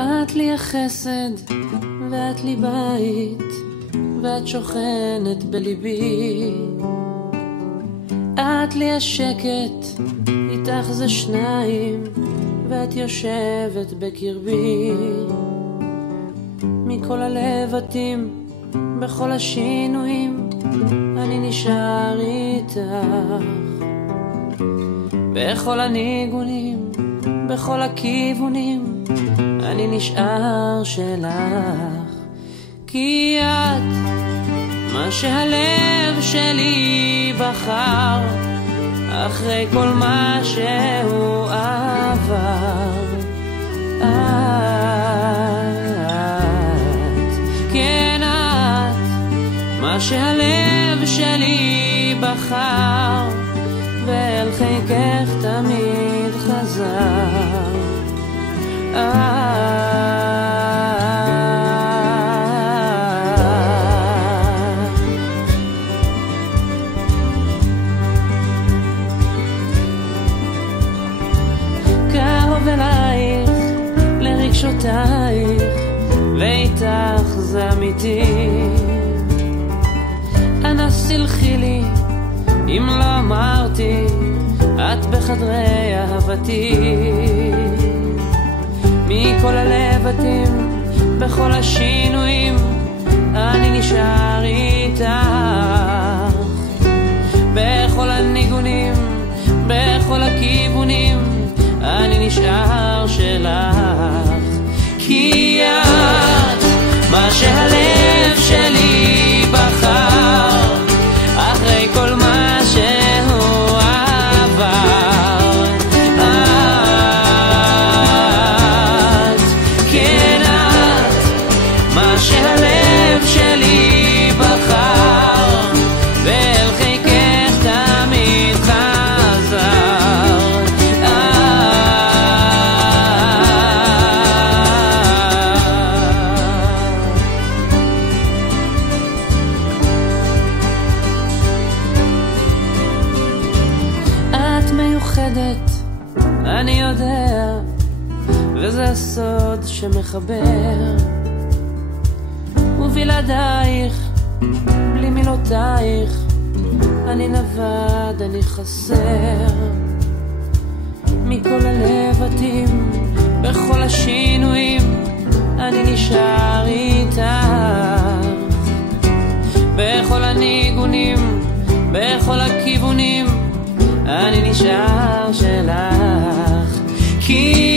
את לי החסד ואת לי בית, ואת שוכנת בליבי. את לי השקט, איתך זה שניים, ואת יושבת בקרבי. מכל הלבטים, בכל השינויים, אני נשאר איתך. בכל הניגונים, בכל הכיוונים, אני נשאר שלך. כי את מה שהלב שלי בחר, אחרי כל מה שהוא עבר. את, כן את, מה שהלב שלי בחר, ואל חיקך תמיד חזר. קרוב אלייך לרגשותייך, ואיתך זה אמיתי. אנא סלחי לי אם לא אמרתי, את בחדרי אהבתי. מכל הלבטים, בכל השינויים, אני נשאר איתך. בכל הניגונים, בכל הכיוונים, אני נשאר שלך. כי את מה שהלב שלי בחר, אחרי כל מה שהוא עבר. את, כן את, מה שהלב שלי בחר, ואל חיקך תמיד חזר. את מיוחדת, אני יודע, וזה הסוד שמחבר. ובלעדייך, בלי מילותייך, אני נבד, אני חסר. מכל הלבטים, בכל השינויים, אני נשאר איתך. בכל הניגונים, בכל הכיוונים, אני נשאר שלך. כי